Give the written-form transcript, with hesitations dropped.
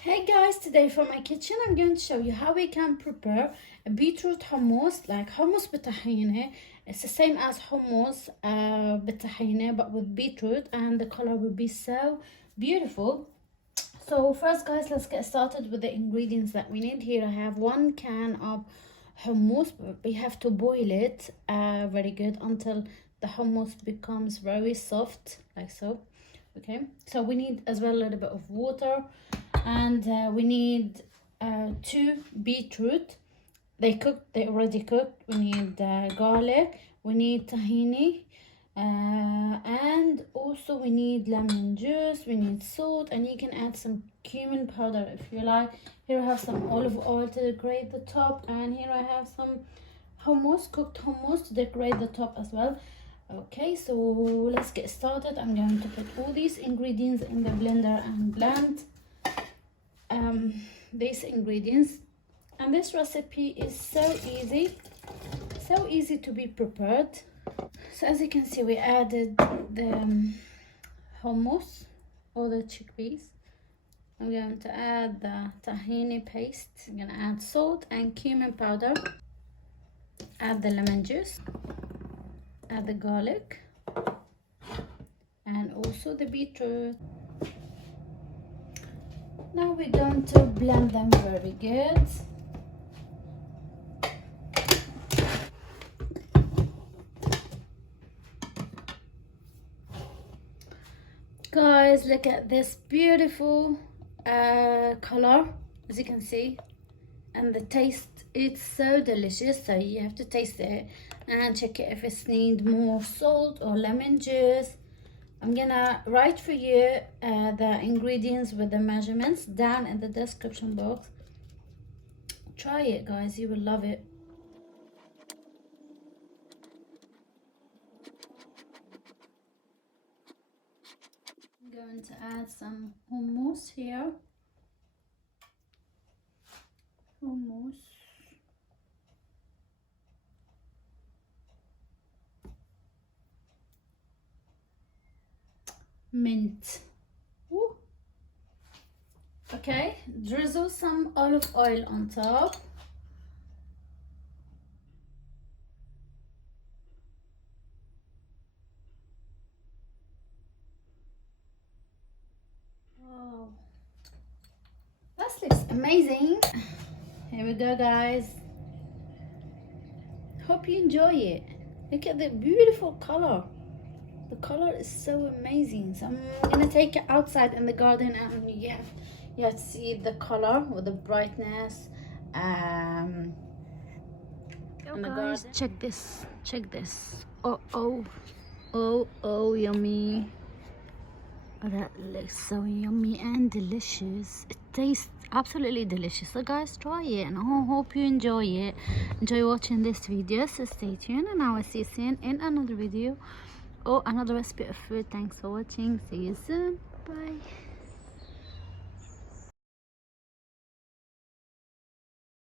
Hey guys, today from my kitchen I'm going to show you how we can prepare a beetroot hummus, like hummus tahini. It's the same as hummus tahini but with beetroot, and the color will be so beautiful. So first guys, let's get started with the ingredients that we need. Here I have 1 can of hummus. We have to boil it very good until the hummus becomes very soft, like so. Okay, so we need as well a little bit of water, and we need 2 beetroot. They already cooked. We need garlic, we need tahini, and also we need lemon juice, we need salt, and you can add some cumin powder if you like. Here I have some olive oil to decorate the top, and here I have some hummus, cooked hummus, to decorate the top as well. Okay, so let's get started. I'm going to put all these ingredients in the blender and blend these ingredients. And this recipe is so easy to be prepared. So as you can see, we added the hummus or the chickpeas. I'm going to add the tahini paste. I'm going to add salt and cumin powder, add the lemon juice, add the garlic, and also the beetroot. Now we're going to blend them very good. Guys, look at this beautiful color, as you can see, and the taste, it's so delicious. So you have to taste it and check it if it needs more salt or lemon juice. I'm gonna write for you the ingredients with the measurements down in the description box. Try it guys, you will love it. I'm going to add some hummus here. Hummus. Mint. Ooh. Okay, drizzle some olive oil on top. Wow, that looks amazing. Here we go guys, hope you enjoy it. Look at the beautiful color. The color is so amazing. So I'm gonna take it outside in the garden, and you have to see the color with the brightness. And the garden. Check this. Oh, yummy. Oh, that looks so yummy and delicious. It tastes absolutely delicious. So guys, try it, and I hope you enjoy it. Enjoy watching this video. So stay tuned, and I will see you soon in another video or another recipe of food. Thanks for watching. See you soon. Bye.